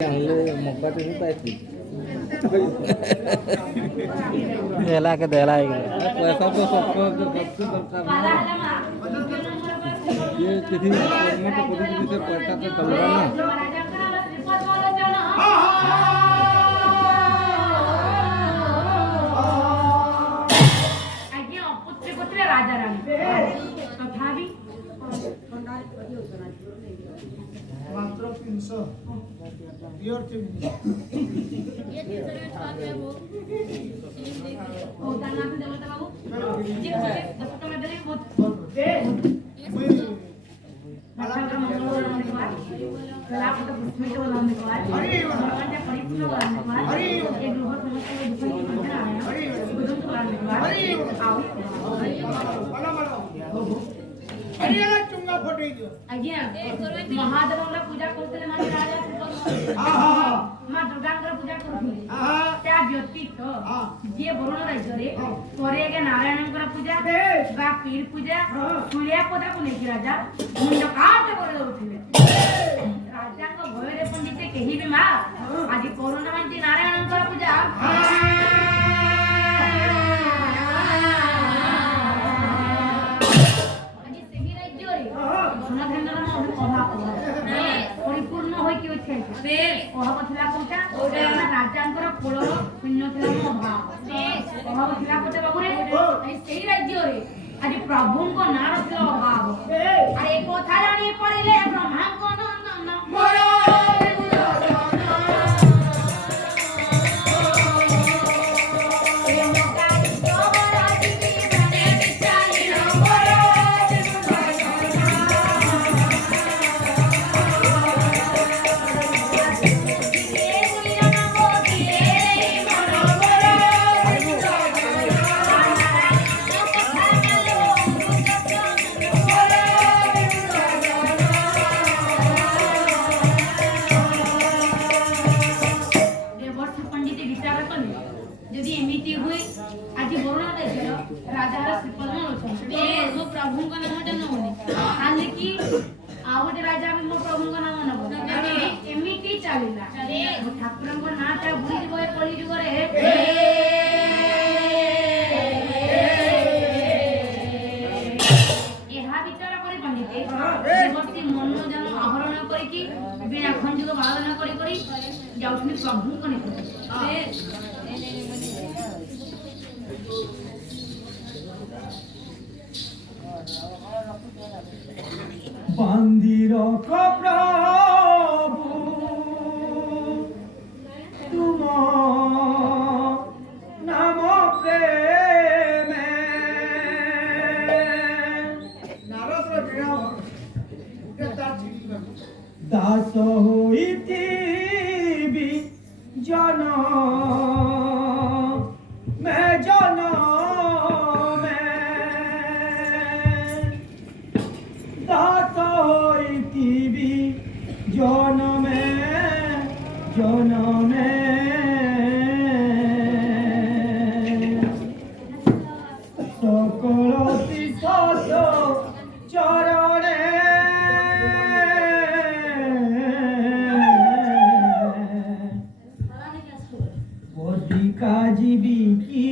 मौका तो नहीं पाती देला के देला पैसा तो सबको दरकार ये किसी में तो किसी से पैसा तो चल रहा ना राजा रानी तथापि मात्र 300 प्योर ये 300 में छाप है वो ओ दाना से देवता बाबू जी 10 का में दे बहुत मैं माला का मंगल वाला निवास कला को तो पुष्ट वाला निवास अरे भगवान का परिपूर्ण वाला निवास अरे एक ग्रह समस्त में दुख की बंधन आया अरे बुद्धन वाला निवास अरे आओ अरे ये चुंगा फटे दियो आज्ञा महादेवला पूजा करते माने राजा मां दुर्गांकर पूजा करथि त्या व्यतीत जे वरुण राज्य रे करे के नारायणंकर पूजा बा पीर पूजा सूर्या पदा को लेके राजा मुंड काट करे उठिले राजा को भय रे पंडित केही भी मा आज कोरोना मानती नारायणंकर पूजा परिपूर्ण होई कि छै से ओहब थिला कोटा राजांकर कोलर शून्य थिला अभाव से ओहब थिला कोटा बाबू रे सेही राज्य रे आज प्रभु को नाम थिला अभाव अरे कोथा जानी पड़िले ब्रह्मा को नंदन मोर मंदिर को प्रभु तुम नाम प्रेम दास होइति भी जन मैं जन जनमे सकल तीर्थ चरणे अधिका जीवी की